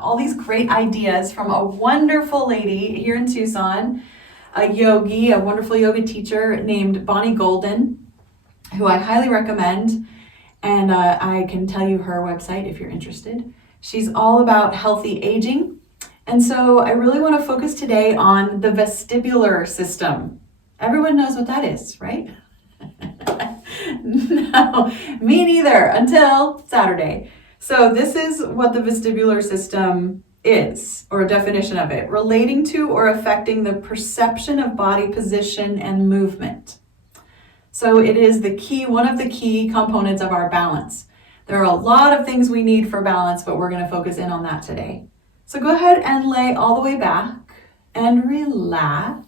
all these great ideas from a wonderful lady here in Tucson, a yogi, a wonderful yoga teacher named Bonnie Golden, who I highly recommend. And I can tell you her website if you're interested. She's all about healthy aging. And so I really want to focus today on the vestibular system. Everyone knows what that is, right? No, me neither until Saturday. So this is what the vestibular system is, or a definition of it, relating to or affecting the perception of body position and movement. So it is one of the key components of our balance. There are a lot of things we need for balance, but we're going to focus in on that today. So go ahead and lay all the way back and relax.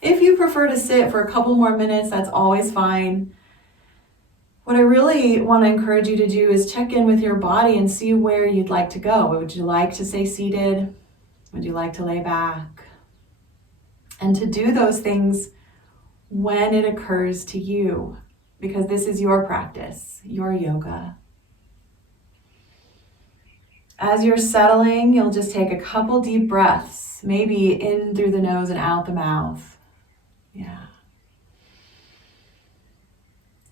If you prefer to sit for a couple more minutes, that's always fine. What I really want to encourage you to do is check in with your body and see where you'd like to go. Would you like to stay seated? Would you like to lay back? And to do those things when it occurs to you, because this is your practice, your yoga. As you're settling, you'll just take a couple deep breaths, maybe in through the nose and out the mouth. Yeah.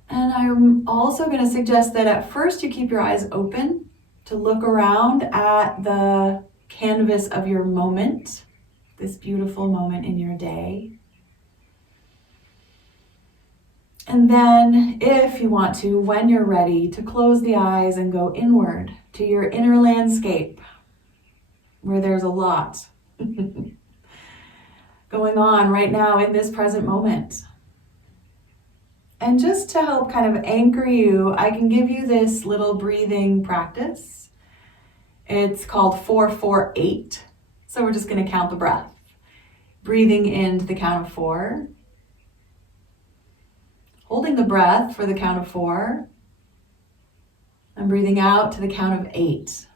And I'm also going to suggest that at first you keep your eyes open to look around at the canvas of your moment, this beautiful moment in your day. And then, if you want to, when you're ready, to close the eyes and go inward to your inner landscape, where there's a lot going on right now in this present moment. And just to help kind of anchor you, I can give you this little breathing practice. It's called 4-4-8. So we're just going to count the breath. Breathing in to the count of 4. Holding the breath for the count of 4. And breathing out to the count of 8.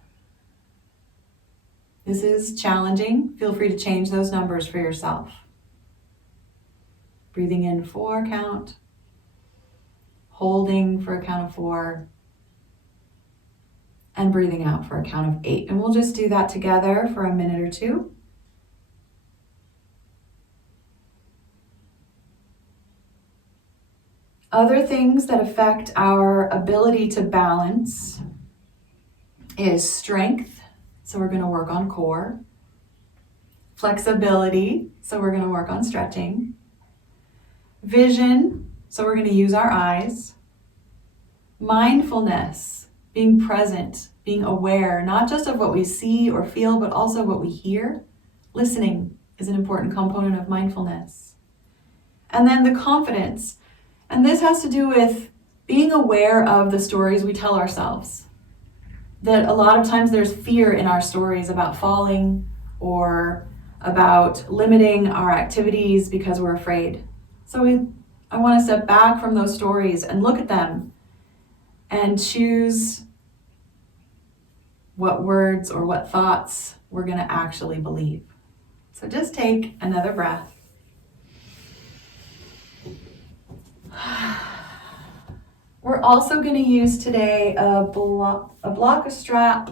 This is challenging. Feel free to change those numbers for yourself. Breathing in 4 count. Holding for a count of 4. And breathing out for a count of 8. And we'll just do that together for a minute or two. Other things that affect our ability to balance is strength. So we're going to work on core. Flexibility. So we're going to work on stretching. Vision. So we're going to use our eyes. Mindfulness. Being present. Being aware, not just of what we see or feel, but also what we hear. Listening is an important component of mindfulness. And then the confidence. And this has to do with being aware of the stories we tell ourselves. That a lot of times there's fear in our stories about falling or about limiting our activities because we're afraid. So I want to step back from those stories and look at them and choose what words or what thoughts we're going to actually believe. So just take another breath. We're also going to use today a block, a strap,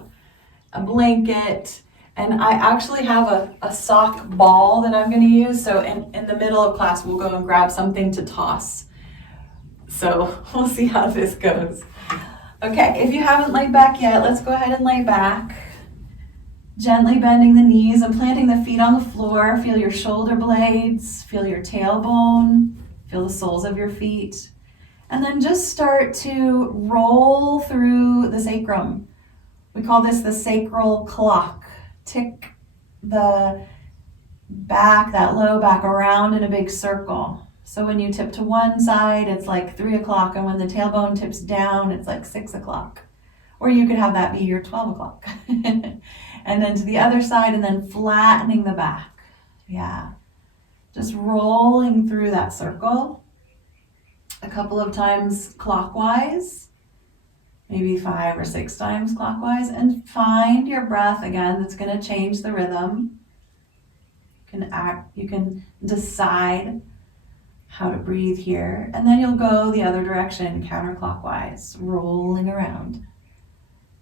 a blanket, and I actually have a soft ball that I'm going to use. So in the middle of class, we'll go and grab something to toss. So we'll see how this goes. Okay, if you haven't laid back yet, let's go ahead and lay back. Gently bending the knees and planting the feet on the floor. Feel your shoulder blades, feel your tailbone, feel the soles of your feet. And then just start to roll through the sacrum. We call this the sacral clock. Tick the back, that low back, around in a big circle. So when you tip to one side, it's like 3 o'clock, and when the tailbone tips down, it's like 6 o'clock. Or you could have that be your 12 o'clock. And then to the other side, and then flattening the back. Yeah. Just rolling through that circle. A couple of times clockwise, maybe 5 or 6 times clockwise, and find your breath again. That's going to change the rhythm. You can decide how to breathe here, and then you'll go the other direction, counterclockwise, rolling around.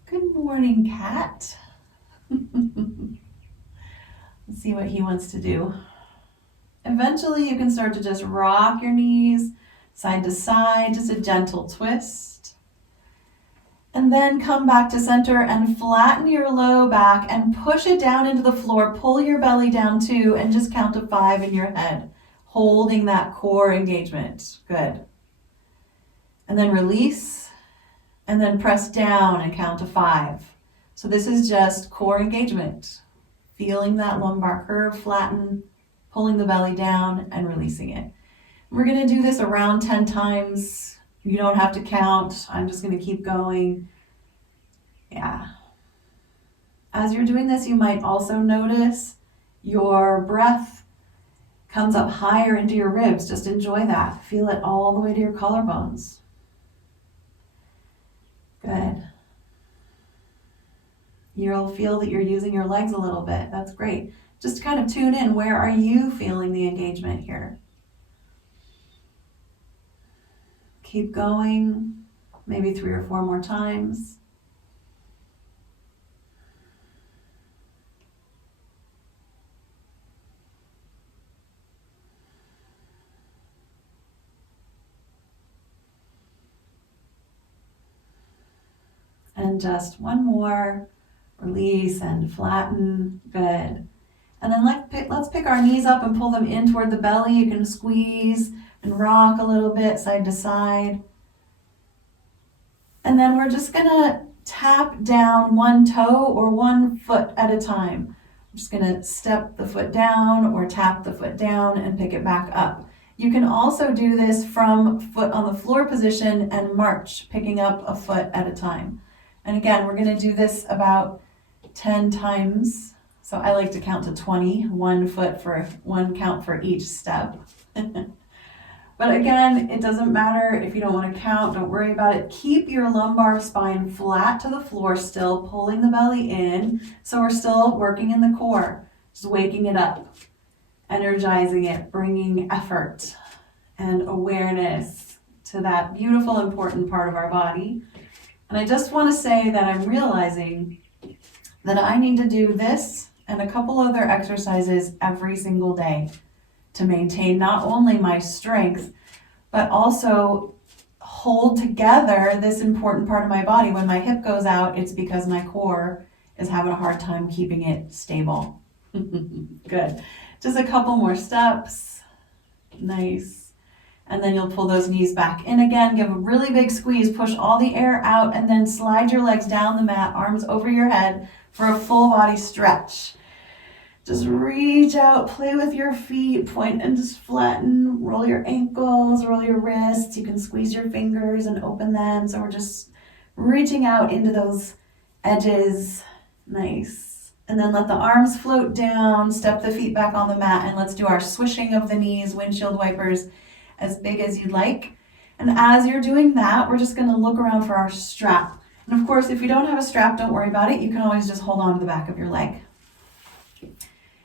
Good morning, cat. Let's see what he wants to do. Eventually you can start to just rock your knees side to side, just a gentle twist. And then come back to center and flatten your low back and push it down into the floor. Pull your belly down too and just count to 5 in your head, holding that core engagement. Good. And then release, and then press down and count to 5. So this is just core engagement, feeling that lumbar curve flatten, pulling the belly down and releasing it. We're going to do this around 10 times. You don't have to count. I'm just going to keep going. Yeah. As you're doing this, you might also notice your breath comes up higher into your ribs. Just enjoy that. Feel it all the way to your collarbones. Good. You'll feel that you're using your legs a little bit. That's great. Just kind of tune in. Where are you feeling the engagement here? Keep going, maybe 3 or 4 more times. And just one more. Release and flatten. Good. And then let's pick our knees up and pull them in toward the belly. You can squeeze and rock a little bit side to side. And then we're just going to tap down one toe or one foot at a time. I'm just going to step the foot down or tap the foot down and pick it back up. You can also do this from foot on the floor position and march, picking up a foot at a time. And again, we're going to do this about 10 times. So I like to count to 20, one count for each step. But again, it doesn't matter if you don't want to count, don't worry about it. Keep your lumbar spine flat to the floor still, pulling the belly in. So we're still working in the core, just waking it up, energizing it, bringing effort and awareness to that beautiful, important part of our body. And I just want to say that I'm realizing that I need to do this and a couple other exercises every single day to maintain not only my strength, but also hold together this important part of my body. When my hip goes out, it's because my core is having a hard time keeping it stable. Good. Just a couple more steps. Nice. And then you'll pull those knees back in again. Give a really big squeeze. Push all the air out and then slide your legs down the mat, arms over your head for a full body stretch. Just reach out, play with your feet, point and just flatten, roll your ankles, roll your wrists. You can squeeze your fingers and open them. So we're just reaching out into those edges. Nice. And then let the arms float down, step the feet back on the mat, and let's do our swishing of the knees, windshield wipers, as big as you'd like. And as you're doing that, we're just going to look around for our strap. And of course, if you don't have a strap, don't worry about it. You can always just hold on to the back of your leg.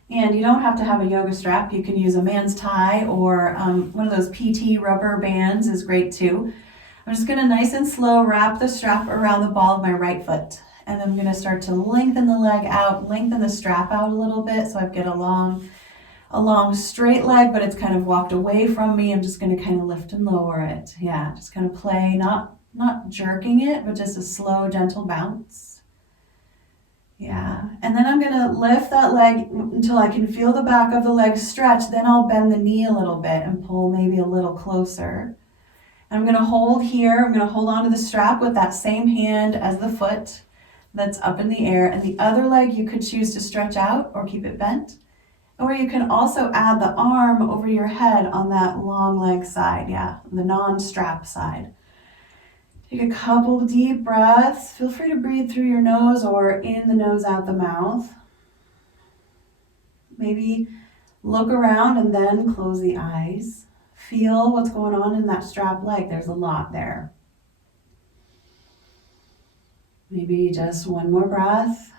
And you don't have to have a yoga strap. You can use a man's tie or one of those PT rubber bands is great too. I'm just going to nice and slow wrap the strap around the ball of my right foot. And I'm going to start to lengthen the leg out, lengthen the strap out a little bit so I've got a long straight leg, but it's kind of walked away from me. I'm just going to kind of lift and lower it. Yeah, just kind of play, not jerking it, but just a slow, gentle bounce. Yeah, and then I'm going to lift that leg until I can feel the back of the leg stretch. Then I'll bend the knee a little bit and pull maybe a little closer. I'm going to hold here. I'm going to hold onto the strap with that same hand as the foot that's up in the air. And the other leg you could choose to stretch out or keep it bent. Or you can also add the arm over your head on that long leg side. Yeah, the non-strap side. Take a couple deep breaths. Feel free to breathe through your nose or in the nose, out the mouth. Maybe look around and then close the eyes. Feel what's going on in that strap leg. There's a lot there. Maybe just one more breath.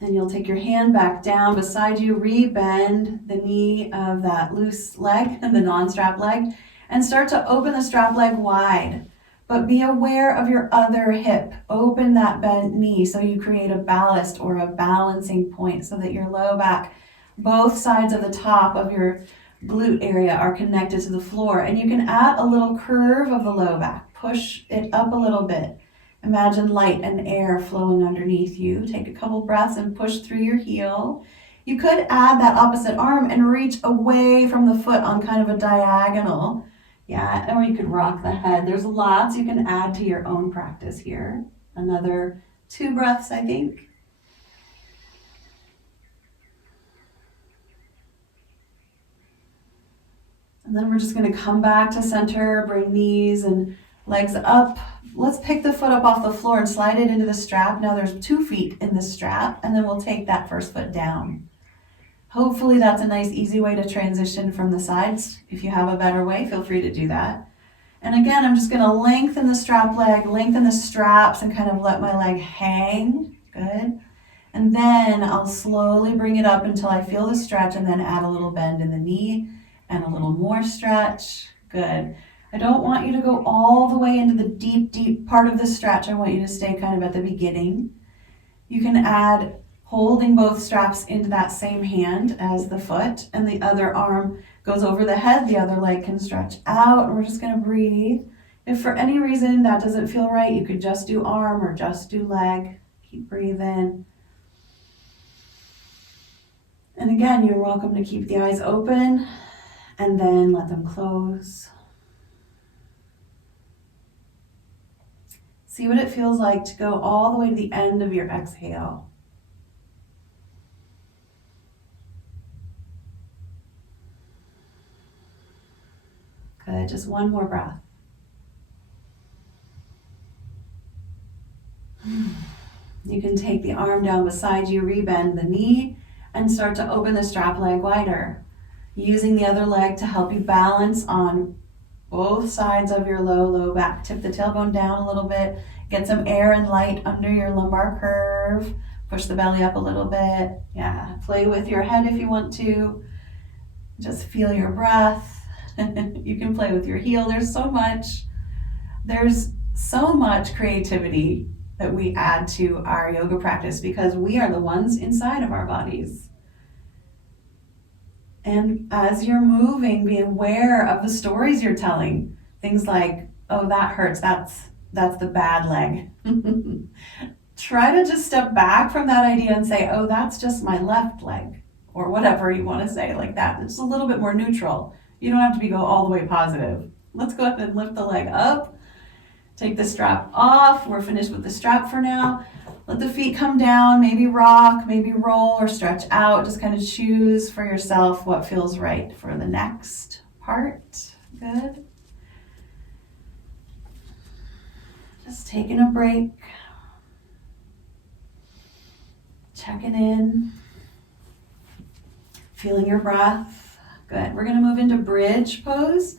And you'll take your hand back down beside you, re-bend the knee of that loose leg, the non-strap leg, and start to open the strap leg wide. but be aware of your other hip. Open that bent knee so you create a ballast or a balancing point so that your low back, both sides of the top of your glute area are connected to the floor. And you can add a little curve of the low back. Push it up a little bit. Imagine light and air flowing underneath you. Take a couple breaths and push through your heel. You could add that opposite arm and reach away from the foot on kind of a diagonal. Yeah, or you could rock the head. There's lots you can add to your own practice here. Another 2 breaths, I think. And then we're just going to come back to center, bring knees and legs up. Let's pick the foot up off the floor and slide it into the strap. Now there's 2 feet in the strap, and then we'll take that first foot down. Hopefully that's a nice, easy way to transition from the sides. If you have a better way, feel free to do that. And again, I'm just going to lengthen the strap leg, lengthen the straps, and kind of let my leg hang. Good. And then I'll slowly bring it up until I feel the stretch, and then add a little bend in the knee and a little more stretch. Good. I don't want you to go all the way into the deep, deep part of the stretch. I want you to stay kind of at the beginning. You can add holding both straps into that same hand as the foot, and the other arm goes over the head. The other leg can stretch out, and we're just going to breathe. If for any reason that doesn't feel right, you could just do arm or just do leg. Keep breathing. And again, you're welcome to keep the eyes open and then let them close. See what it feels like to go all the way to the end of your exhale. Good, just one more breath. You can take the arm down beside you, rebend the knee, and start to open the strap leg wider. Using the other leg to help you balance on both sides of your low back. Tip the tailbone down a little bit. Get some air and light under your lumbar curve. Push the belly up a little bit. Yeah, play with your head if you want to. Just feel your breath. You can play with your heel. There's so much creativity that we add to our yoga practice because we are the ones inside of our bodies. And as you're moving, be aware of the stories you're telling. Things like, oh, that hurts, that's the bad leg. Try to just step back from that idea and say, oh, that's just my left leg, or whatever you want to say like that. It's a little bit more neutral. You don't have to go all the way positive. Let's go ahead and lift the leg up. Take the strap off. We're finished with the strap for now. Let the feet come down, maybe rock, maybe roll or stretch out. Just kind of choose for yourself what feels right for the next part. Good. Just taking a break. Checking in. Feeling your breath. Good. We're going to move into bridge pose.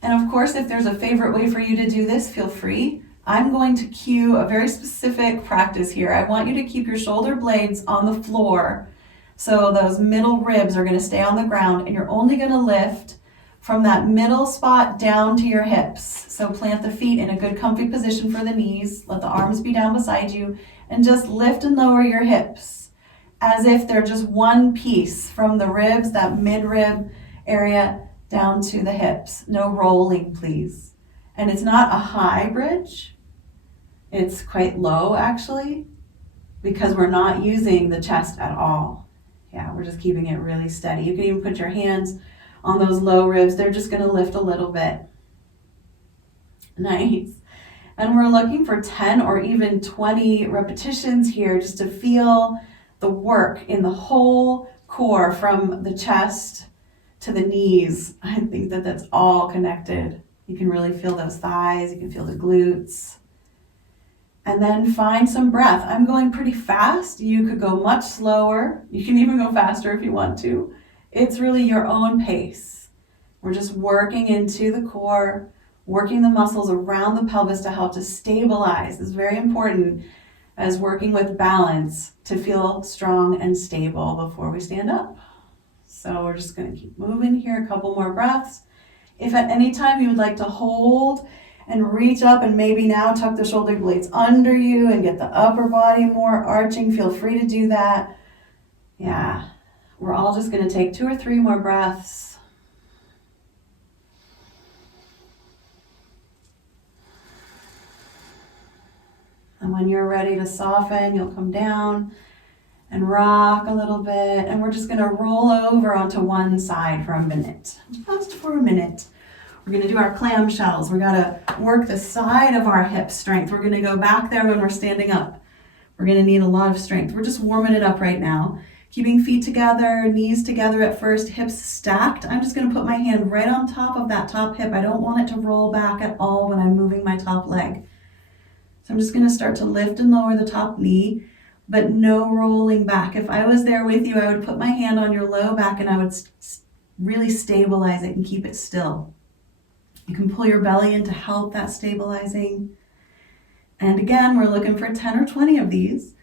And of course, if there's a favorite way for you to do this, feel free. I'm going to cue a very specific practice here. I want you to keep your shoulder blades on the floor. So those middle ribs are going to stay on the ground, and you're only going to lift from that middle spot down to your hips. So plant the feet in a good comfy position for the knees. Let the arms be down beside you, and just lift and lower your hips as if they're just one piece from the ribs, that mid-rib area, down to the hips. No rolling, please. And it's not a high bridge. It's quite low, actually, because we're not using the chest at all. Yeah, we're just keeping it really steady. You can even put your hands on those low ribs. They're just going to lift a little bit. Nice. And we're looking for 10 or even 20 repetitions here just to feel the work in the whole core from the chest to the knees. I think that that's all connected. You can really feel those thighs. You can feel the glutes. And then find some breath. I'm going pretty fast. You could go much slower. You can even go faster if you want to. It's really your own pace. We're just working into the core, working the muscles around the pelvis to help to stabilize. It's very important as working with balance to feel strong and stable before we stand up. So we're just going to keep moving here, a couple more breaths. If at any time you would like to hold and reach up, and maybe now tuck the shoulder blades under you and get the upper body more arching. Feel free to do that. Yeah, we're all just going to take 2 or 3 more breaths. And when you're ready to soften, you'll come down and rock a little bit. And we're just going to roll over onto one side for a minute, just for a minute. We're going to do our clamshells. We're going to work the side of our hip strength. We're going to go back there when we're standing up. We're going to need a lot of strength. We're just warming it up right now. Keeping feet together, knees together at first, hips stacked. I'm just going to put my hand right on top of that top hip. I don't want it to roll back at all when I'm moving my top leg. So I'm just going to start to lift and lower the top knee, but no rolling back. If I was there with you, I would put my hand on your low back and I would really stabilize it and keep it still. You can pull your belly in to help that stabilizing. And again, we're looking for 10 or 20 of these.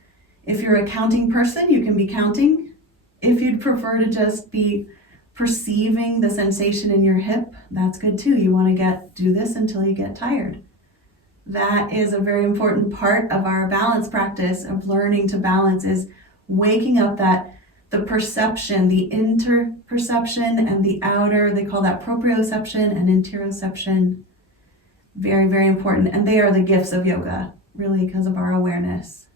If you're a counting person, you can be counting. If you'd prefer to just be perceiving the sensation in your hip, that's good too. You want to do this until you get tired. That is a very important part of our balance practice of learning to balance, is waking up the perception, the interperception and the outer, they call that proprioception and interoception. Very, very important. And they are the gifts of yoga, really, because of our awareness.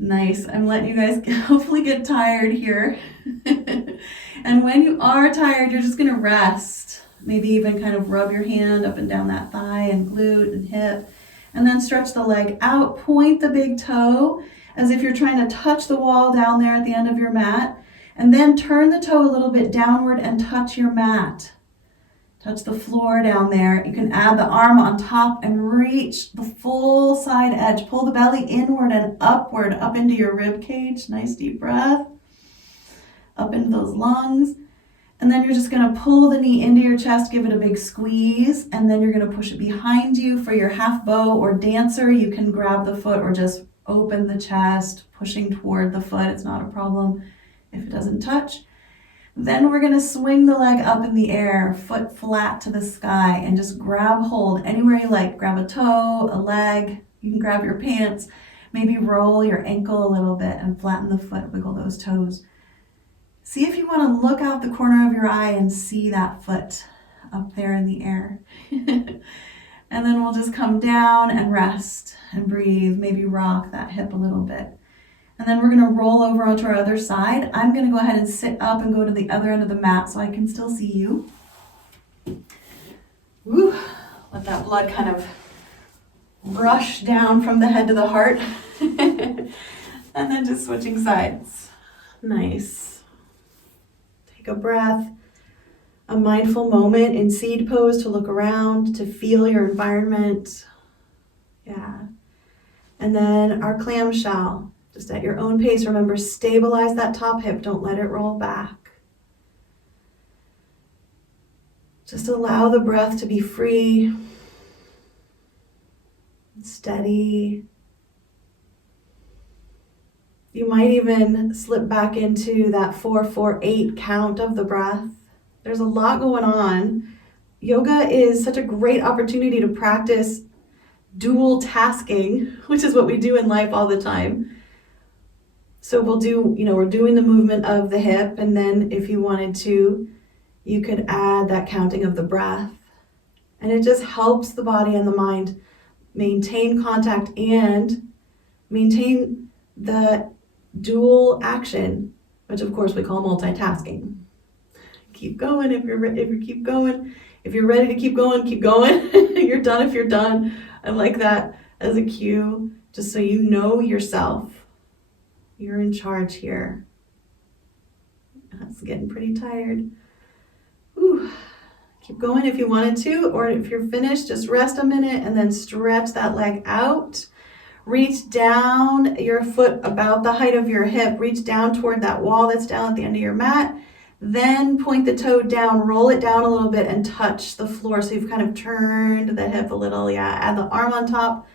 Nice. I'm letting you guys hopefully get tired here. And when you are tired, you're just going to rest. Maybe even kind of rub your hand up and down that thigh and glute and hip. And then stretch the leg out. Point the big toe as if you're trying to touch the wall down there at the end of your mat. And then turn the toe a little bit downward and touch your mat. Touch the floor down there. You can add the arm on top and reach the full side edge. Pull the belly inward and upward, up into your rib cage. Nice deep breath. Up into those lungs. And then you're just going to pull the knee into your chest, give it a big squeeze, and then you're going to push it behind you. For your half bow or dancer, you can grab the foot or just open the chest, pushing toward the foot. It's not a problem if it doesn't touch. Then we're going to swing the leg up in the air, foot flat to the sky, and just grab hold anywhere you like. Grab a toe, a leg, you can grab your pants, maybe roll your ankle a little bit and flatten the foot, wiggle those toes. See if you want to look out the corner of your eye and see that foot up there in the air. And then we'll just come down and rest and breathe, maybe rock that hip a little bit. And then we're going to roll over onto our other side. I'm going to go ahead and sit up and go to the other end of the mat so I can still see you. Woo. Let that blood kind of rush down from the head to the heart. And then just switching sides. Nice. Take a breath. A mindful moment in seed pose to look around, to feel your environment. Yeah. And then our clamshell. Just at your own pace, remember, stabilize that top hip. Don't let it roll back. Just allow the breath to be free, steady. You might even slip back into that 4-4-8 count of the breath. There's a lot going on. Yoga is such a great opportunity to practice dual tasking, which is what we do in life all the time. So we're doing the movement of the hip, and then if you wanted to, you could add that counting of the breath. And it just helps the body and the mind maintain contact and maintain the dual action, which of course we call multitasking. Keep going if you keep going. If you're ready to keep going, keep going. You're done if you're done. I like that as a cue, just so you know yourself. You're in charge here. That's getting pretty tired. Whew. Keep going if you wanted to, or if you're finished, just rest a minute and then stretch that leg out. Reach down your foot about the height of your hip. Reach down toward that wall that's down at the end of your mat. Then point the toe down, roll it down a little bit and touch the floor. So you've kind of turned the hip a little. Yeah, add the arm on top.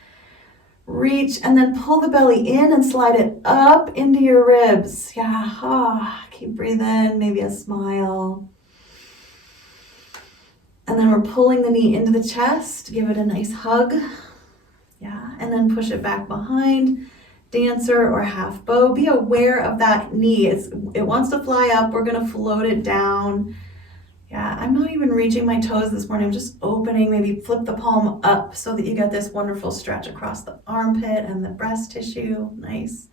Reach and then pull the belly in and slide it up into your ribs. Yeah, keep breathing, maybe a smile. And then we're pulling the knee into the chest. Give it a nice hug. Yeah, and then push it back behind. Dancer or half bow. Be aware of that knee. It wants to fly up. We're gonna float it down. Yeah, I'm not even reaching my toes this morning. I'm just opening, maybe flip the palm up so that you get this wonderful stretch across the armpit and the breast tissue. Nice.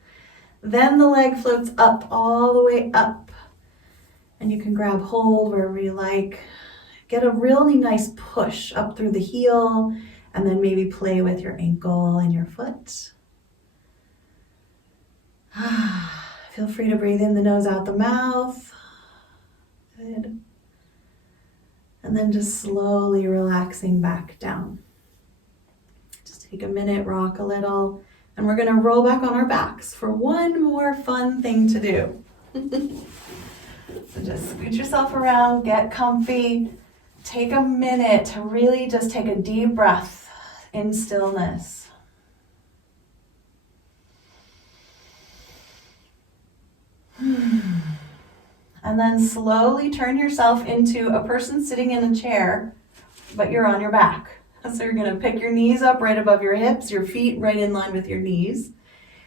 Then the leg floats up, all the way up. And you can grab hold wherever you like. Get a really nice push up through the heel, and then maybe play with your ankle and your foot. Feel free to breathe in the nose, out the mouth. Good. And then just slowly relaxing back down. Just take a minute, rock a little, and we're gonna roll back on our backs for one more fun thing to do. So just scoot yourself around, get comfy, take a minute to really just take a deep breath in stillness. And then slowly turn yourself into a person sitting in a chair, but you're on your back. So you're gonna pick your knees up right above your hips, your feet right in line with your knees.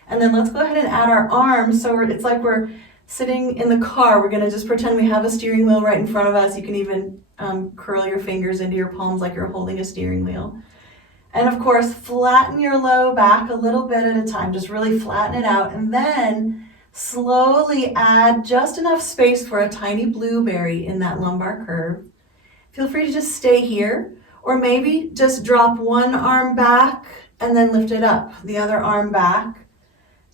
And then let's go ahead and add our arms. So it's like we're sitting in the car. We're gonna just pretend we have a steering wheel right in front of us. You can even curl your fingers into your palms like you're holding a steering wheel. And of course, flatten your low back a little bit at a time. Just really flatten it out. And then slowly add just enough space for a tiny blueberry in that lumbar curve. Feel free to just stay here, or maybe just drop one arm back and then lift it up. The other arm back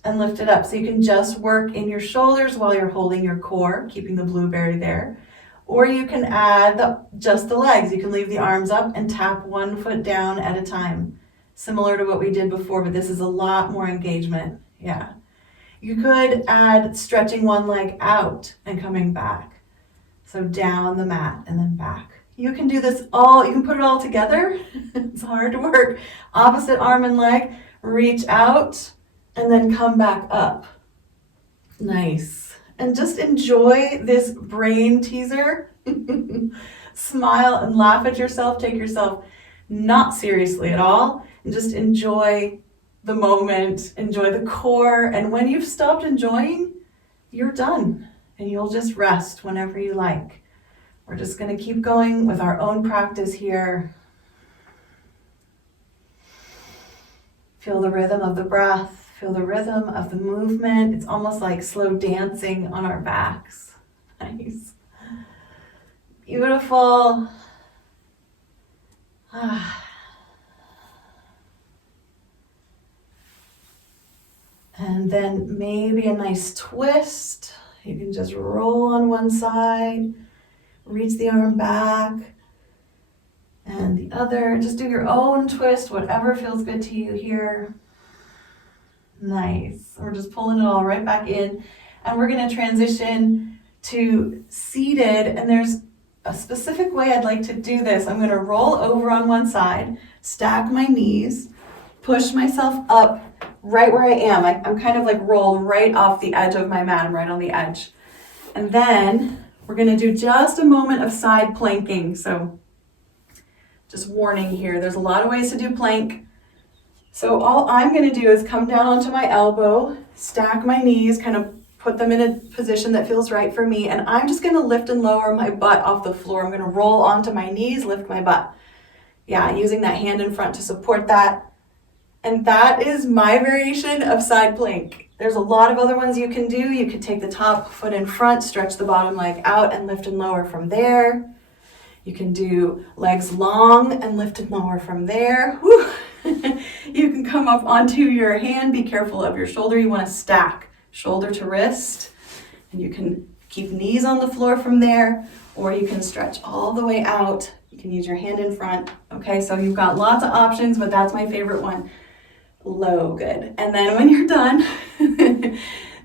and lift it up. So you can just work in your shoulders while you're holding your core, keeping the blueberry there. Or you can add just the legs. You can leave the arms up and tap one foot down at a time. Similar to what we did before, but this is a lot more engagement. Yeah. You could add stretching one leg out and coming back. So down the mat and then back. You can do this you can put it all together. It's hard to work. Opposite arm and leg, reach out and then come back up. Nice. And just enjoy this brain teaser. Smile and laugh at yourself. Take yourself not seriously at all. And just enjoy the moment, enjoy the core, and when you've stopped enjoying, you're done, and you'll just rest whenever you like. We're just going to keep going with our own practice here. Feel the rhythm of the breath, feel the rhythm of the movement. It's almost like slow dancing on our backs. Nice. Beautiful. And then maybe a nice twist. You can just roll on one side, reach the arm back, and the other. Just do your own twist, whatever feels good to you here. Nice. We're just pulling it all right back in. And we're gonna transition to seated, and there's a specific way I'd like to do this. I'm gonna roll over on one side, stack my knees, push myself up right where I am. I'm kind of like rolled right off the edge of my mat. I'm right on the edge. And then we're gonna do just a moment of side planking. So just warning here, there's a lot of ways to do plank. So all I'm gonna do is come down onto my elbow, stack my knees, kind of put them in a position that feels right for me. And I'm just gonna lift and lower my butt off the floor. I'm gonna roll onto my knees, lift my butt. Yeah, using that hand in front to support that. And that is my variation of side plank. There's a lot of other ones you can do. You could take the top foot in front, stretch the bottom leg out and lift and lower from there. You can do legs long and lift and lower from there. Whew. You can come up onto your hand. Be careful of your shoulder. You want to stack shoulder to wrist. And you can keep knees on the floor from there, or you can stretch all the way out. You can use your hand in front. Okay, so you've got lots of options, but that's my favorite one. Low, good. And then when you're done,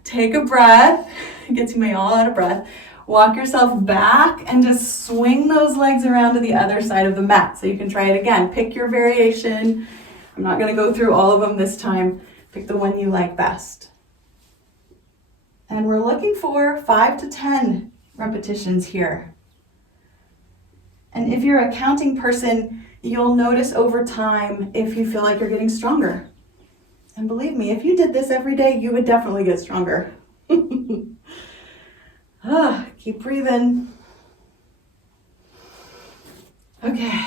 take a breath. It gets me all out of breath. Walk yourself back and just swing those legs around to the other side of the mat. So you can try it again. Pick your variation. I'm not going to go through all of them this time. Pick the one you like best. And we're looking for 5 to 10 repetitions here. And if you're a counting person, you'll notice over time if you feel like you're getting stronger. And believe me, if you did this every day, you would definitely get stronger. Keep breathing. Okay,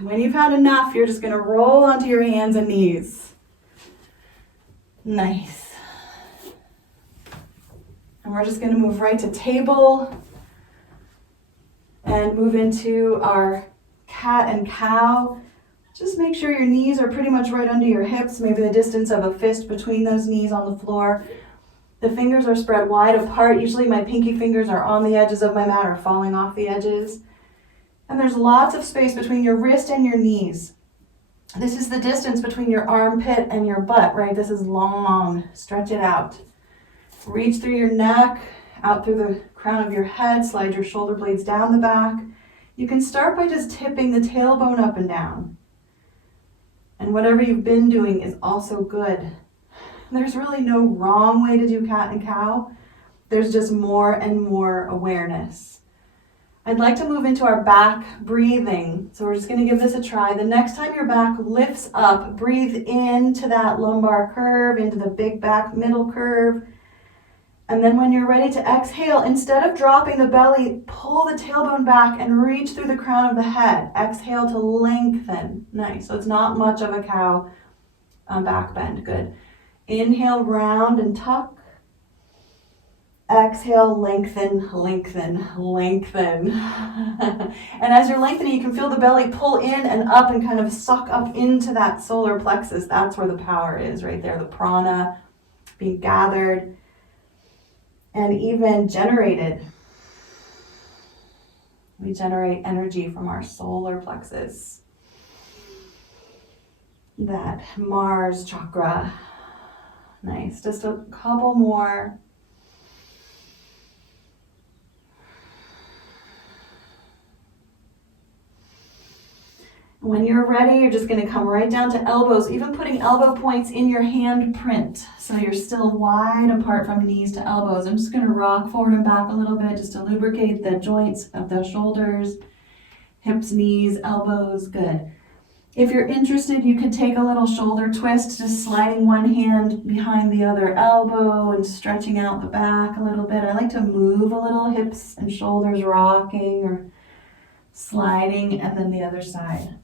when you've had enough, you're just gonna roll onto your hands and knees. Nice. And we're just gonna move right to table and move into our cat and cow. Just make sure your knees are pretty much right under your hips, maybe the distance of a fist between those knees on the floor. The fingers are spread wide apart. Usually my pinky fingers are on the edges of my mat or falling off the edges. And there's lots of space between your wrist and your knees. This is the distance between your armpit and your butt, right? This is long. Stretch it out. Reach through your neck, out through the crown of your head. Slide your shoulder blades down the back. You can start by just tipping the tailbone up and down. And whatever you've been doing is also good. There's really no wrong way to do cat and cow. There's just more and more awareness. I'd like to move into our back breathing. So we're just going to give this a try. The next time your back lifts up, breathe into that lumbar curve, into the big back middle curve. And then when you're ready to exhale, instead of dropping the belly, pull the tailbone back and reach through the crown of the head. Exhale to lengthen. Nice. So it's not much of a cow back bend. Good. Inhale, round and tuck. Exhale, lengthen, lengthen, lengthen. And as you're lengthening, you can feel the belly pull in and up and kind of suck up into that solar plexus. That's where the power is, right there. The prana being gathered and even generated. We generate energy from our solar plexus. That Mars chakra. Nice. Just a couple more. When you're ready, you're just going to come right down to elbows, even putting elbow points in your hand print. So you're still wide apart from knees to elbows. I'm just going to rock forward and back a little bit just to lubricate the joints of the shoulders, hips, knees, elbows. Good. If you're interested, you could take a little shoulder twist, just sliding one hand behind the other elbow and stretching out the back a little bit. I like to move a little, hips and shoulders rocking or sliding, and then the other side.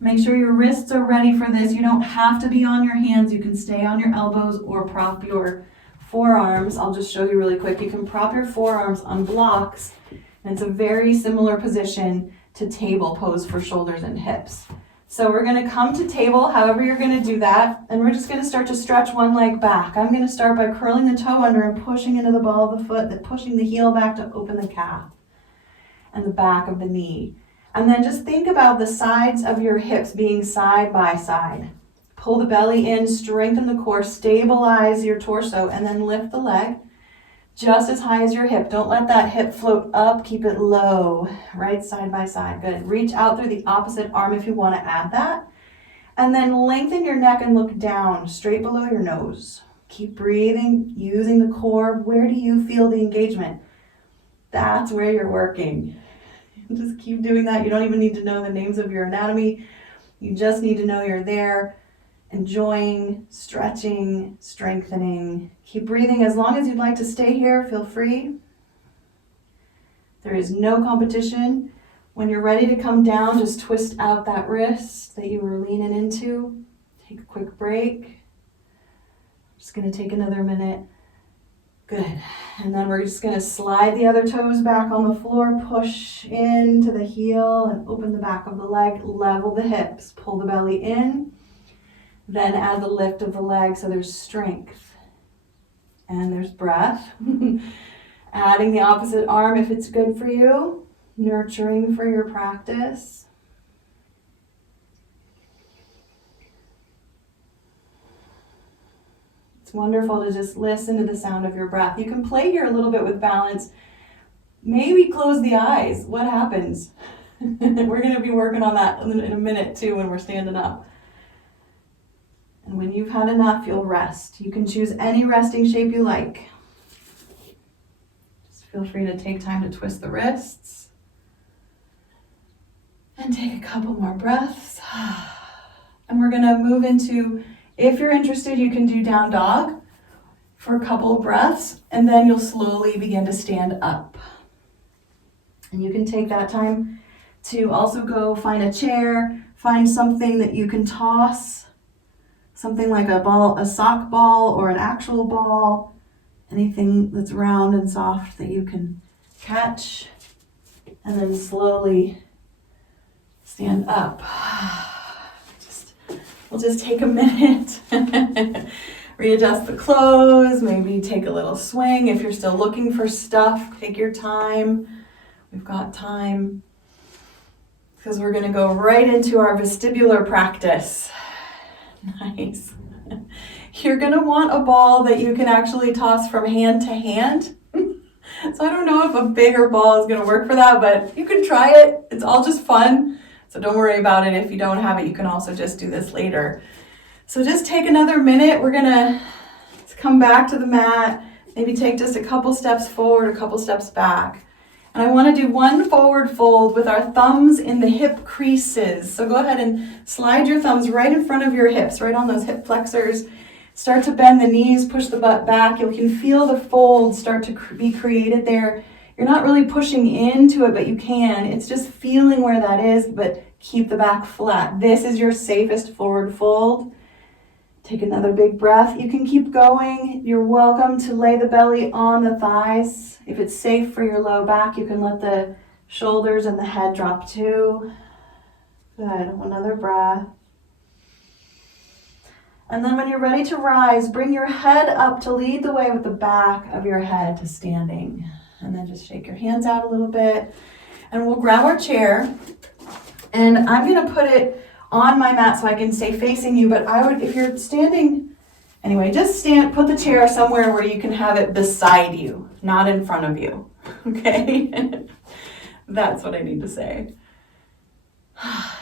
Make sure your wrists are ready for this. You don't have to be on your hands. You can stay on your elbows or prop your forearms. I'll just show you really quick. You can prop your forearms on blocks. And it's a very similar position to table pose for shoulders and hips. So we're going to come to table, however you're going to do that, and we're just going to start to stretch one leg back. I'm going to start by curling the toe under and pushing into the ball of the foot, then pushing the heel back to open the calf and the back of the knee. And then just think about the sides of your hips being side by side. Pull the belly in, strengthen the core, stabilize your torso, and then lift the leg just as high as your hip. Don't let that hip float up. Keep it low, right side by side. Good. Reach out through the opposite arm if you want to add that. And then lengthen your neck and look down, straight below your nose. Keep breathing, using the core. Where do you feel the engagement? That's where you're working. Just keep doing that. You don't even need to know the names of your anatomy. You just need to know you're there. Enjoying, stretching, strengthening. Keep breathing as long as you'd like to stay here. Feel free. There is no competition. When you're ready to come down, just twist out that wrist that you were leaning into. Take a quick break. Just going to take another minute. Good. And then we're just going to slide the other toes back on the floor. Push into the heel and open the back of the leg. Level the hips. Pull the belly in. Then add the lift of the leg so there's strength and there's breath. Adding the opposite arm if it's good for you. Nurturing for your practice. It's wonderful to just listen to the sound of your breath. You can play here a little bit with balance. Maybe close the eyes. What happens? We're going to be working on that in a minute too when we're standing up. And when you've had enough, you'll rest. You can choose any resting shape you like. Feel free to take time to twist the wrists. And take a couple more breaths. And we're gonna move into, if you're interested, you can do down dog for a couple of breaths, and then you'll slowly begin to stand up. And you can take that time to also go find a chair, find something that you can toss, something like a ball, a sock ball or an actual ball, anything that's round and soft that you can catch, and then slowly stand up. We'll just take a minute, readjust the clothes, maybe take a little swing. If you're still looking for stuff, take your time. We've got time because we're going to go right into our vestibular practice. Nice. You're going to want a ball that you can actually toss from hand to hand. So I don't know if a bigger ball is going to work for that, but you can try it. It's all just fun. So don't worry about it. If you don't have it, you can also just do this later. So just take another minute. We're going to come back to the mat, maybe take just a couple steps forward, a couple steps back. And I want to do one forward fold with our thumbs in the hip creases. So go ahead and slide your thumbs right in front of your hips, right on those hip flexors. Start to bend the knees, push the butt back. You can feel the fold start to be created there. You're not really pushing into it, but you can. It's just feeling where that is, but keep the back flat. This is your safest forward fold. Take another big breath. You can keep going. You're welcome to lay the belly on the thighs. If it's safe for your low back, you can let the shoulders and the head drop too. Good. Another breath. And then when you're ready to rise, bring your head up to lead the way with the back of your head to standing. And then just shake your hands out a little bit. And we'll grab our chair. And I'm going to put it on my mat so I can stay facing you, but I would, if you're standing, anyway, just stand, put the chair somewhere where you can have it beside you, not in front of you, okay? That's what I need to say.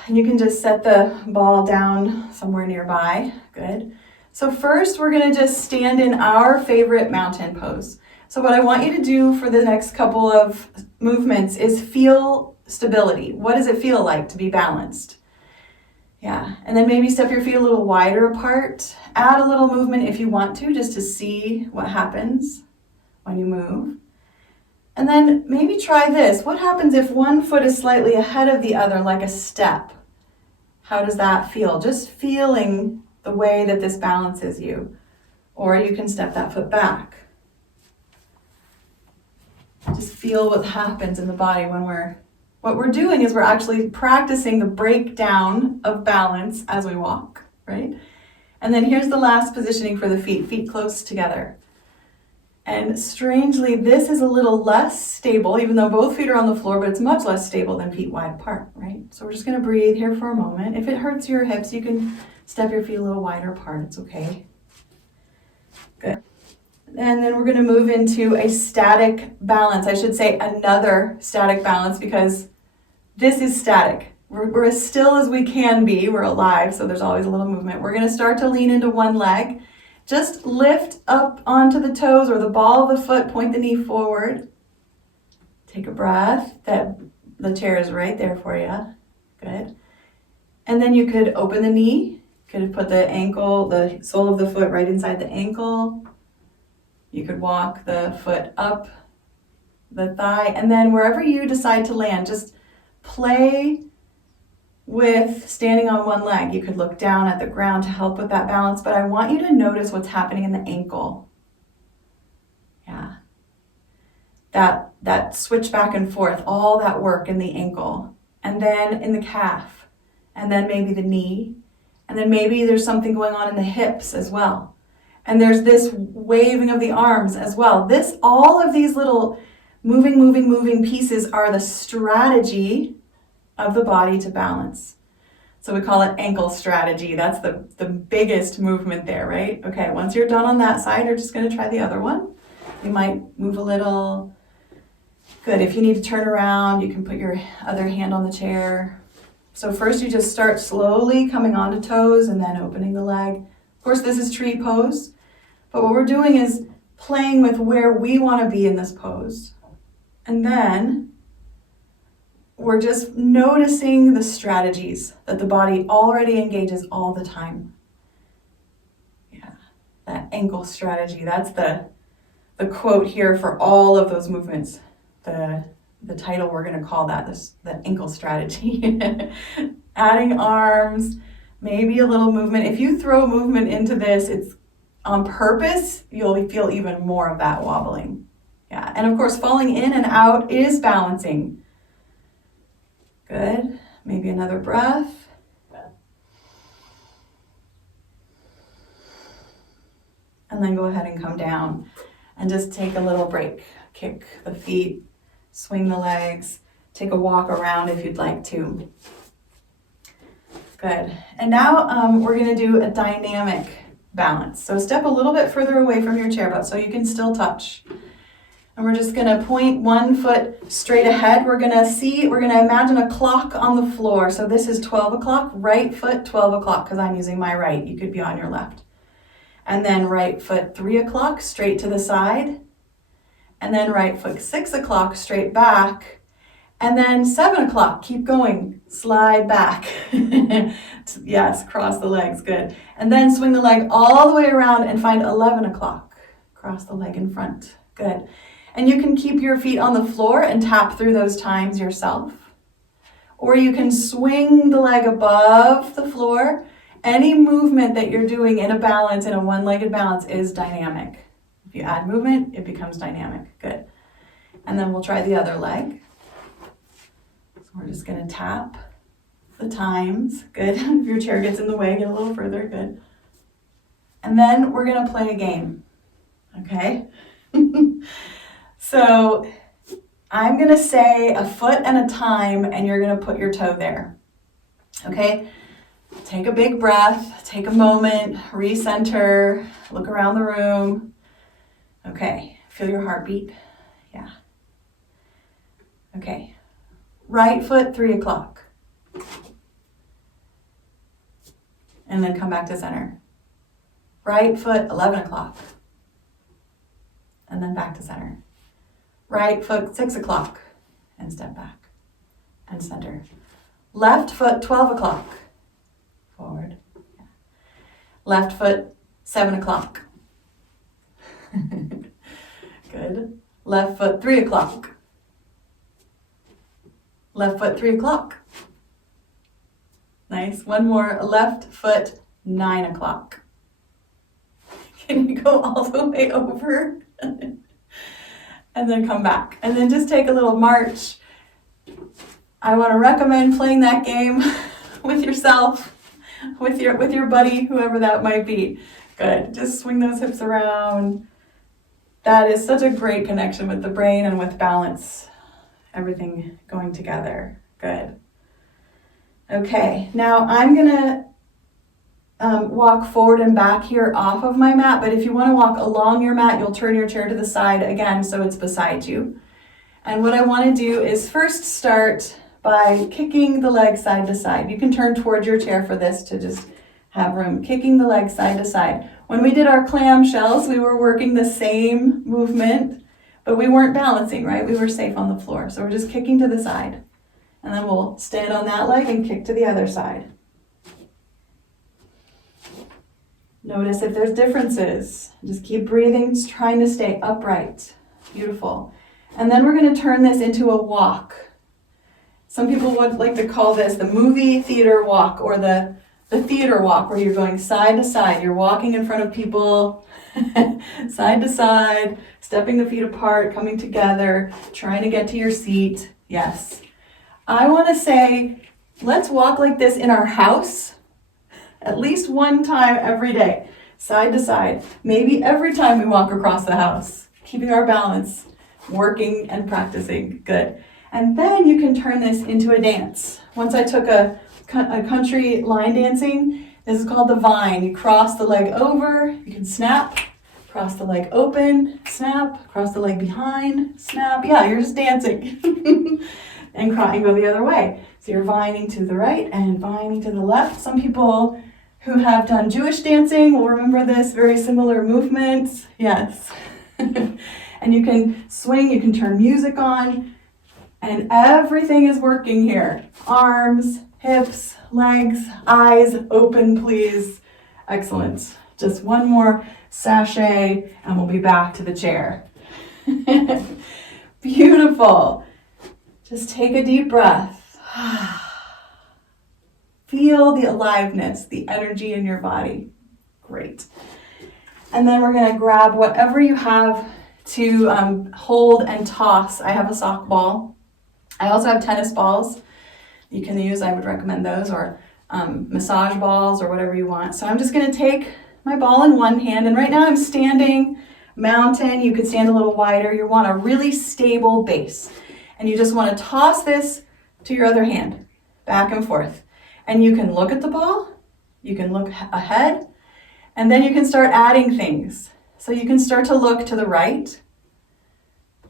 And you can just set the ball down somewhere nearby, good. So first we're gonna just stand in our favorite mountain pose. So what I want you to do for the next couple of movements is feel stability. What does it feel like to be balanced? Yeah, and then maybe step your feet a little wider apart. Add a little movement if you want to, just to see what happens when you move. And then maybe try this. What happens if one foot is slightly ahead of the other, like a step? How does that feel? Just feeling the way that this balances you. Or you can step that foot back. Just feel what happens in the body when what we're doing is we're actually practicing the breakdown of balance as we walk, right? And then here's the last positioning for the feet close together. And strangely, this is a little less stable, even though both feet are on the floor, but it's much less stable than feet wide apart, right? So we're just gonna breathe here for a moment. If it hurts your hips, you can step your feet a little wider apart, it's okay. Good. And then we're gonna move into a static balance. I should say another static balance because this is static. We're as still as we can be. We're alive, so there's always a little movement. We're gonna start to lean into one leg. Just lift up onto the toes or the ball of the foot, point the knee forward. Take a breath. The chair is right there for you. Good. And then you could open the knee. Could put the ankle, the sole of the foot right inside the ankle. You could walk the foot up the thigh. And then wherever you decide to land, just play with standing on one leg. You could look down at the ground to help with that balance, but I want you to notice what's happening in the ankle. Yeah. That switch back and forth, all that work in the ankle, and then in the calf, and then maybe the knee, and then maybe there's something going on in the hips as well. And there's this waving of the arms as well. All of these little moving pieces are the strategy of the body to balance. So we call it ankle strategy. That's the biggest movement there, right? Okay, once you're done on that side, you're just gonna try the other one. You might move a little. Good, if you need to turn around, you can put your other hand on the chair. So first you just start slowly coming onto toes and then opening the leg. Of course, this is tree pose, but what we're doing is playing with where we wanna be in this pose. And then we're just noticing the strategies that the body already engages all the time. Yeah, that ankle strategy. That's the quote here for all of those movements. The title we're going to call that the ankle strategy. Adding arms, maybe a little movement. If you throw movement into this, it's on purpose, you'll feel even more of that wobbling. Yeah, and of course, falling in and out is balancing. Good. Maybe another breath. And then go ahead and come down and just take a little break. Kick the feet, swing the legs, take a walk around if you'd like to. Good. And now we're going to do a dynamic balance. So step a little bit further away from your chair, but so you can still touch. And we're just going to point one foot straight ahead. We're going to imagine a clock on the floor. So this is 12 o'clock, right foot 12 o'clock, because I'm using my right. You could be on your left. And then right foot 3 o'clock, straight to the side. And then right foot 6 o'clock, straight back. And then 7 o'clock, keep going, slide back. Yes, cross the legs, good. And then swing the leg all the way around and find 11 o'clock. Cross the leg in front, good. And you can keep your feet on the floor and tap through those times yourself. Or you can swing the leg above the floor. Any movement that you're doing in a balance, in a one-legged balance, is dynamic. If you add movement, it becomes dynamic, good. And then we'll try the other leg. We're just going to tap the times. Good. If your chair gets in the way, get a little further. Good. And then we're going to play a game. Okay? So I'm going to say a foot and a time, and you're going to put your toe there. Okay? Take a big breath. Take a moment. Recenter. Look around the room. Okay. Feel your heartbeat. Yeah. Okay. Right foot 3 o'clock. And then come back to center. Right foot 11 o'clock. And then back to center. Right foot 6 o'clock. And step back. And center. Left foot 12 o'clock. Forward. Left foot 7 o'clock. Good. Left foot 3 o'clock. Left foot 3 o'clock. Nice. One more. Left foot 9 o'clock. Can you go all the way over? And then come back. And then just take a little march. I want to recommend playing that game with yourself, with your buddy, whoever that might be. Good. Just swing those hips around. That is such a great connection with the brain and with balance. Everything going together. Good. Okay, now I'm gonna walk forward and back here off of my mat, but if you wanna walk along your mat, you'll turn your chair to the side again so it's beside you. And what I wanna do is first start by kicking the leg side to side. You can turn towards your chair for this to just have room. Kicking the leg side to side. When we did our clamshells, we were working the same movement, but we weren't balancing, right? We were safe on the floor. So we're just kicking to the side. And then we'll stand on that leg and kick to the other side. Notice if there's differences. Just keep breathing, just trying to stay upright. Beautiful. And then we're going to turn this into a walk. Some people would like to call this the movie theater walk, or the theater walk, where you're going side to side. You're walking in front of people, side to side, stepping the feet apart, coming together, trying to get to your seat. Yes. I want to say, let's walk like this in our house at least one time every day, side to side. Maybe every time we walk across the house, keeping our balance, working and practicing. Good. And then you can turn this into a dance. Once I took a country line dancing. This is called the vine. You cross the leg over, you can snap, cross the leg open, snap, cross the leg behind, snap. Yeah, you're just dancing. And go the other way. So you're vining to the right and vining to the left. Some people who have done Jewish dancing will remember this, very similar movements. Yes. And you can swing, you can turn music on, and everything is working here. Arms, hips, legs, eyes open, please. Excellent. Just one more sachet, and we'll be back to the chair. Beautiful. Just take a deep breath. Feel the aliveness, the energy in your body. Great. And then we're going to grab whatever you have to hold and toss. I have a sock ball. I also have tennis balls you can use. I would recommend those, or massage balls, or whatever you want. So I'm just going to take my ball in one hand, and right now I'm standing mountain. You could stand a little wider. You want a really stable base, and you just want to toss this to your other hand, back and forth. And you can look at the ball, you can look ahead, and then you can start adding things. So you can start to look to the right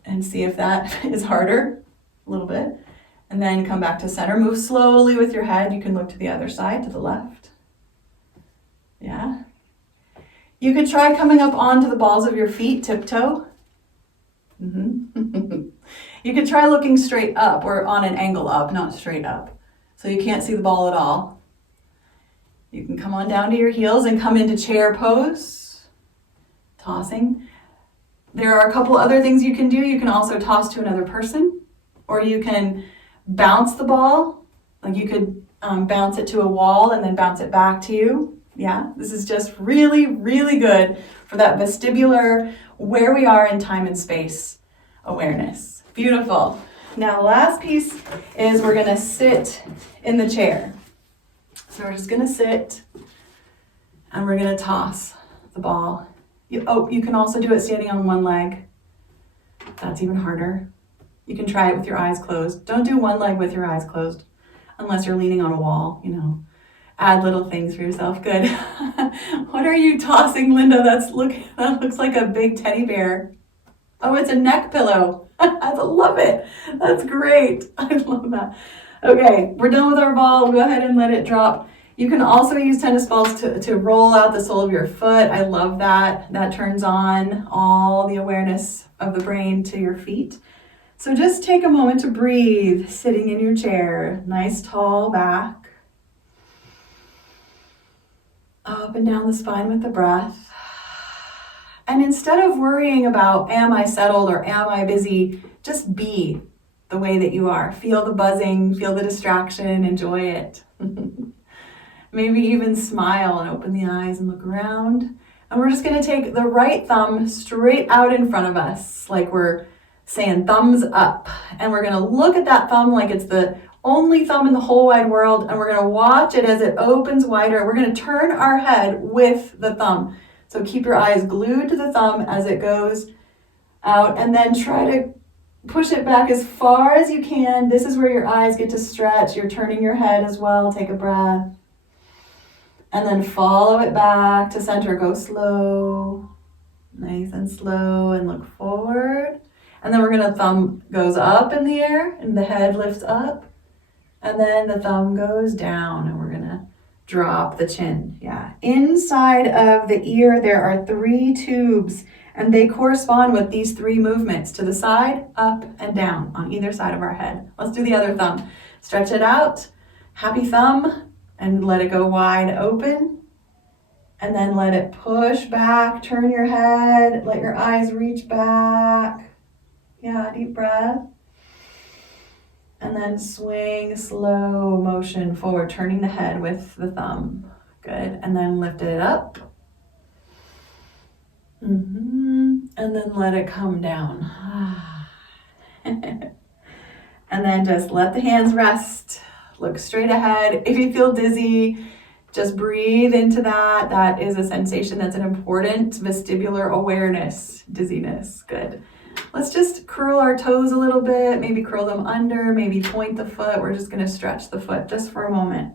and see if that is harder, a little bit. And then come back to center. Move slowly with your head. You can look to the other side, to the left. Yeah. You could try coming up onto the balls of your feet, tiptoe. You could try looking straight up, or on an angle up, not straight up. So you can't see the ball at all. You can come on down to your heels and come into chair pose, tossing. There are a couple other things you can do. You can also toss to another person, or you can bounce the ball. Like you could bounce it to a wall and then bounce it back to you. Yeah, this is just really, really good for that vestibular, where we are in time and space awareness. Beautiful. Now, last piece is we're going to sit in the chair. So we're just going to sit, and we're going to toss the ball. You can also do it standing on one leg. That's even harder. You can try it with your eyes closed. Don't do one leg with your eyes closed unless you're leaning on a wall, Add little things for yourself. Good. What are you tossing, Linda? That looks like a big teddy bear. Oh, it's a neck pillow. I love it. That's great. I love that. Okay, we're done with our ball. Go ahead and let it drop. You can also use tennis balls to roll out the sole of your foot. I love that. That turns on all the awareness of the brain to your feet. So just take a moment to breathe, sitting in your chair. Nice tall back. Up and down the spine with the breath. And instead of worrying about, am I settled or am I busy, just be the way that you are. Feel the buzzing, feel the distraction, enjoy it. Maybe even smile and open the eyes and look around. And we're just going to take the right thumb straight out in front of us, like we're saying thumbs up. And we're going to look at that thumb like it's the only thumb in the whole wide world, and we're going to watch it as it opens wider. We're going to turn our head with the thumb. So keep your eyes glued to the thumb as it goes out, and then try to push it back as far as you can. This is where your eyes get to stretch. You're turning your head as well. Take a breath. And then follow it back to center. Go slow, nice and slow, and look forward. And then we're going to, thumb goes up in the air, and the head lifts up. And then the thumb goes down, and we're going to drop the chin. Yeah. Inside of the ear, there are 3 tubes, and they correspond with these 3 movements: to the side, up, and down on either side of our head. Let's do the other thumb. Stretch it out. Happy thumb, and let it go wide open. And then let it push back. Turn your head. Let your eyes reach back. Yeah, deep breath. And then swing slow motion forward, turning the head with the thumb. Good. And then lift it up. And then let it come down. And then just let the hands rest. Look straight ahead. If you feel dizzy, just breathe into that. That is a sensation that's an important vestibular awareness, dizziness. Good. Let's just curl our toes a little bit, maybe curl them under, maybe point the foot. We're just going to stretch the foot just for a moment.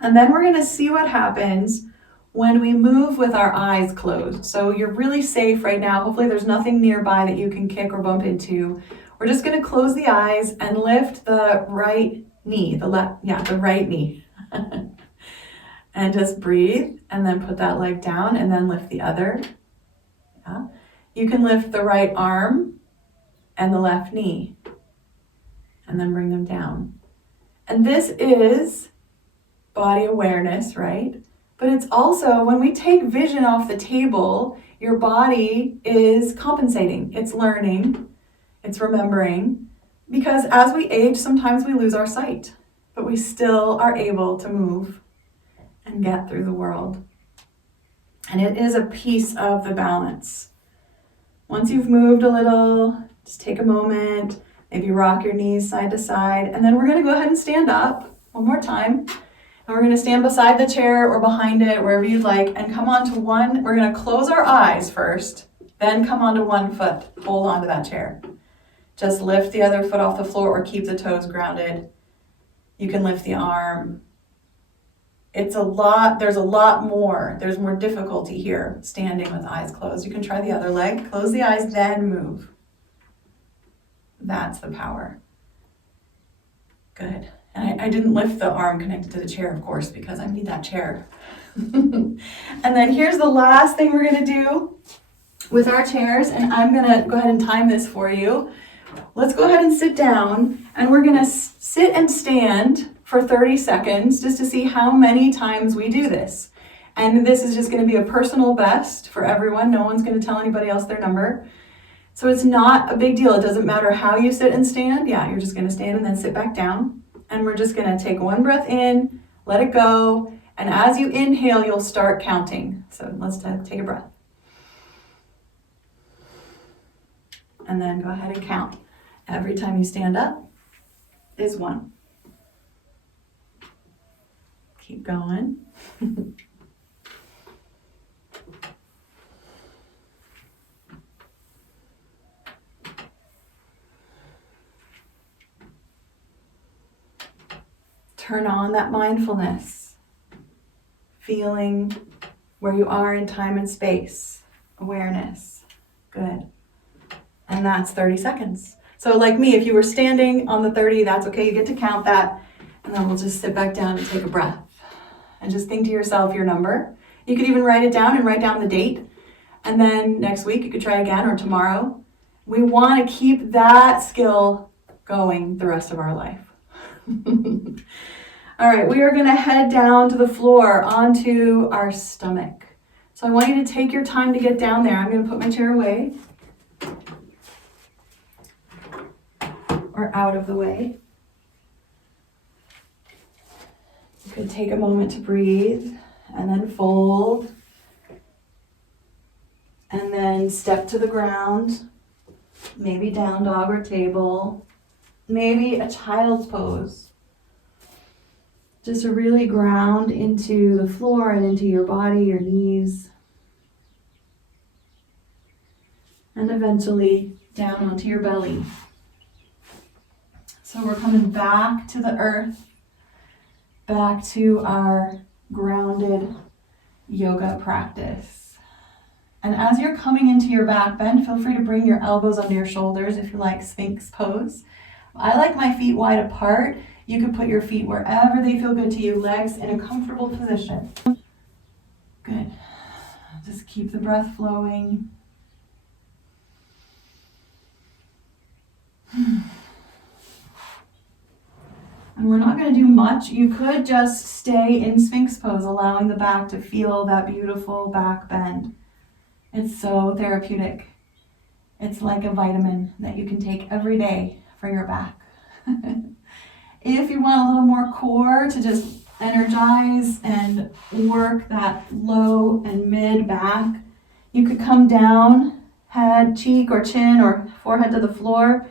And then we're going to see what happens when we move with our eyes closed. So you're really safe right now. Hopefully there's nothing nearby that you can kick or bump into. We're just going to close the eyes and lift the right knee, the right knee. And just breathe, and then put that leg down, and then lift the other. Yeah. You can lift the right arm and the left knee and then bring them down. And this is body awareness, right? But it's also when we take vision off the table, your body is compensating. It's learning, it's remembering, because as we age, sometimes we lose our sight, but we still are able to move and get through the world. And it is a piece of the balance. Once you've moved a little, just take a moment, maybe rock your knees side to side, and then we're going to go ahead and stand up one more time. And we're going to stand beside the chair or behind it, wherever you'd like, and come onto one. We're going to close our eyes first, then come onto one foot. Hold onto that chair. Just lift the other foot off the floor or keep the toes grounded. You can lift the arm. There's a lot more. There's more difficulty here, standing with eyes closed. You can try the other leg. Close the eyes, then move. That's the power. Good. And I didn't lift the arm connected to the chair, of course, because I need that chair. And then here's the last thing we're going to do with our chairs, and I'm going to go ahead and time this for you. Let's go ahead and sit down, and we're going to sit and stand for 30 seconds just to see how many times we do this. And this is just going to be a personal best for everyone. No one's going to tell anybody else their number. So it's not a big deal. It doesn't matter how you sit and stand. Yeah, you're just going to stand and then sit back down. And we're just going to take one breath in, let it go. And as you inhale, you'll start counting. So let's take a breath. And then go ahead and count. Every time you stand up is 1. Keep going. Turn on that mindfulness, feeling where you are in time and space, awareness. Good. And that's 30 seconds. So like me, if you were standing on the 30, that's okay. You get to count that. And then we'll just sit back down and take a breath. And just think to yourself your number. You could even write it down and write down the date. And then next week you could try again, or tomorrow. We want to keep that skill going the rest of our life. All right, we are going to head down to the floor onto our stomach. So I want you to take your time to get down there. I'm going to put my chair away or out of the way. You could take a moment to breathe and then fold and then step to the ground, maybe down dog or table, maybe a child's pose. Just to really ground into the floor and into your body, your knees. And eventually down onto your belly. So we're coming back to the earth, back to our grounded yoga practice. And as you're coming into your back bend, feel free to bring your elbows under your shoulders if you like Sphinx pose. I like my feet wide apart. You can put your feet wherever they feel good to you, legs in a comfortable position. Good. Just keep the breath flowing. And we're not going to do much. You could just stay in Sphinx pose, allowing the back to feel that beautiful back bend. It's so therapeutic. It's like a vitamin that you can take every day for your back. If you want a little more core to just energize and work that low and mid back, you could come down, head, cheek, or chin, or forehead to the floor.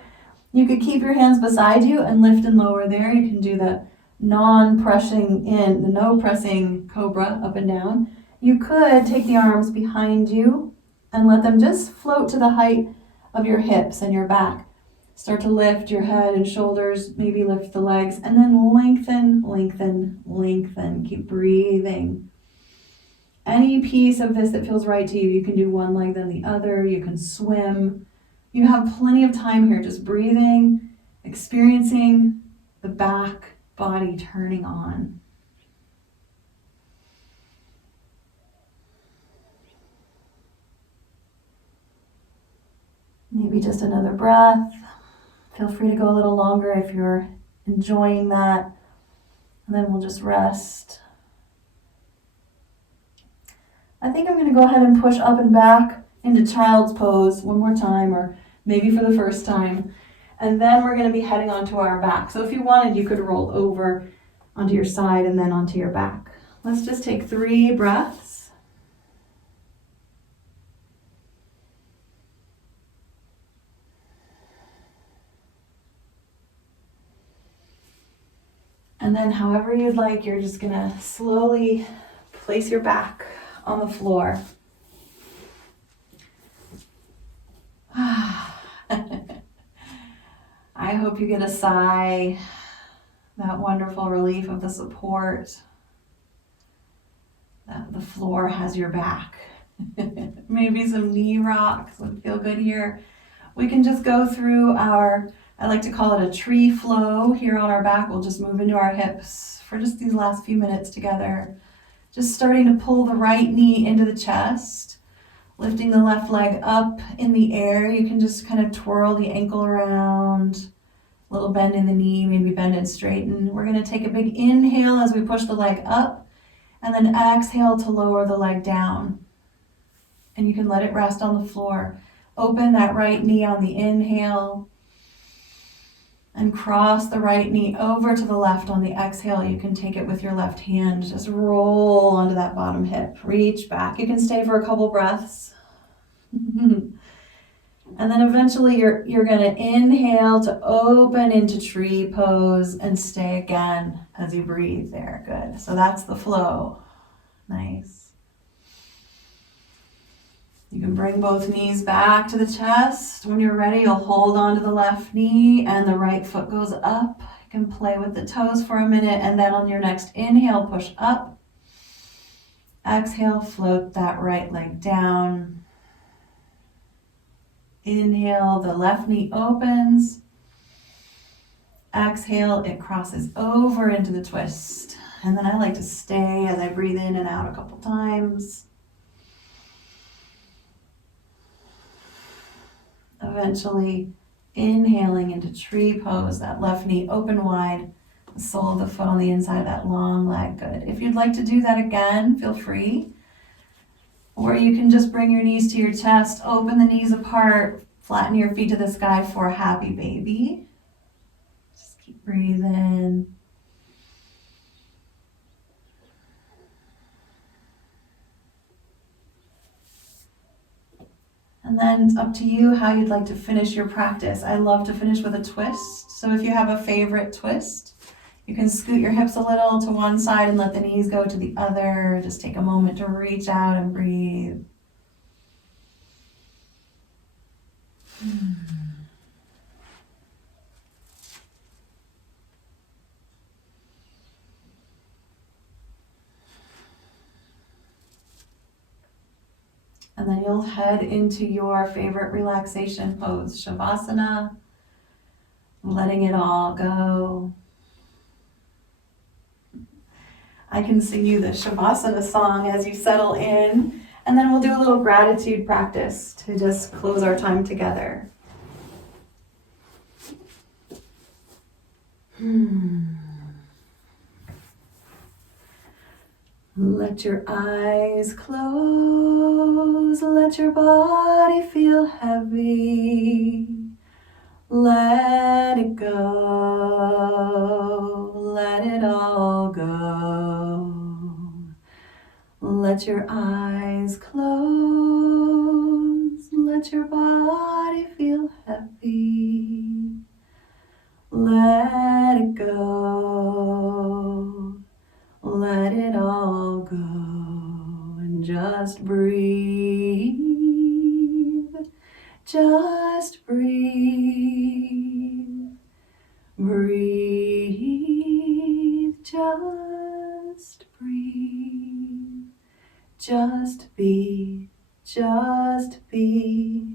You could keep your hands beside you and lift and lower there. You can do the non-pressing in, the no pressing cobra up and down. You could take the arms behind you and let them just float to the height of your hips and your back. Start to lift your head and shoulders, maybe lift the legs, and then lengthen, lengthen, lengthen. Keep breathing. Any piece of this that feels right to you, you can do one leg then the other, you can swim. You have plenty of time here, just breathing, experiencing the back body turning on. Maybe just another breath. Feel free to go a little longer if you're enjoying that. And then we'll just rest. I think I'm going to go ahead and push up and back into child's pose one more time, or maybe for the first time. And then we're going to be heading onto our back. So if you wanted, you could roll over onto your side and then onto your back. Let's just take 3 breaths. And then however you'd like, you're just going to slowly place your back on the floor. I hope you get a sigh, that wonderful relief of the support, that the floor has your back. Maybe some knee rocks would feel good here. We can just go through our, I like to call it a tree flow here on our back. We'll just move into our hips for just these last few minutes together. Just starting to pull the right knee into the chest, lifting the left leg up in the air. You can just kind of twirl the ankle around, a little bend in the knee, maybe bend and straighten. We're going to take a big inhale as we push the leg up, and then exhale to lower the leg down. And you can let it rest on the floor. Open that right knee on the inhale, and cross the right knee over to the left on the exhale. You can take it with your left hand. Just roll onto that bottom hip. Reach back. You can stay for a couple breaths. And then eventually you're going to inhale to open into tree pose and stay again as you breathe there. Good. So that's the flow. Nice. You can bring both knees back to the chest. When you're ready, you'll hold on to the left knee and the right foot goes up. You can play with the toes for a minute, and then on your next inhale, push up. Exhale, float that right leg down. Inhale, the left knee opens. Exhale, it crosses over into the twist. And then I like to stay as I breathe in and out a couple times. Eventually inhaling into tree pose, that left knee open wide, the sole of the foot on the inside of that long leg. Good. If you'd like to do that again, feel free. Or you can just bring your knees to your chest, open the knees apart, flatten your feet to the sky for a happy baby. Just keep breathing. And then it's up to you how you'd like to finish your practice. I love to finish with a twist. So if you have a favorite twist, you can scoot your hips a little to one side and let the knees go to the other. Just take a moment to reach out and breathe. And then you'll head into your favorite relaxation pose, Shavasana, letting it all go. I can sing you the Shavasana song as you settle in, and then we'll do a little gratitude practice to just close our time together. Let your eyes close, let your body feel heavy. Let it go, let it all go. Let your eyes close, let your body feel heavy. Let it go. Let it all go and just breathe. Just breathe. Breathe. Just breathe. Just be. Just be.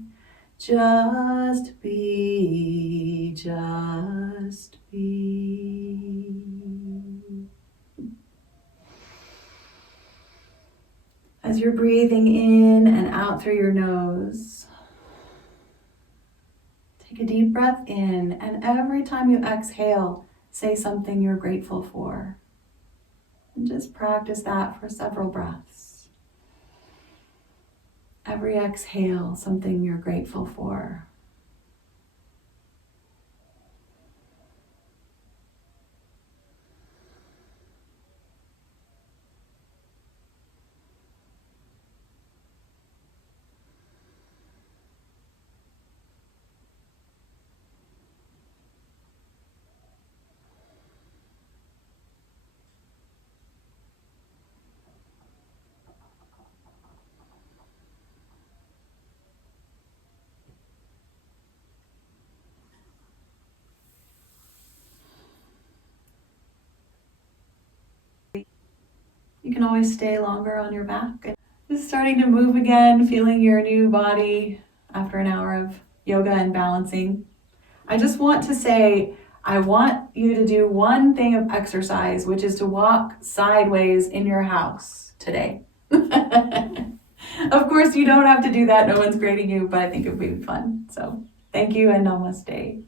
Just be. Just be. As you're breathing in and out through your nose, Take a deep breath in, and every time you exhale, say something you're grateful for. And just practice that for several breaths. Every exhale, something you're grateful for. You can always stay longer on your back. Just starting to move again, feeling your new body after an hour of yoga and balancing. I just want to say, I want you to do one thing of exercise, which is to walk sideways in your house today. Of course, you don't have to do that. No one's grading you, but I think it would be fun. So thank you and namaste.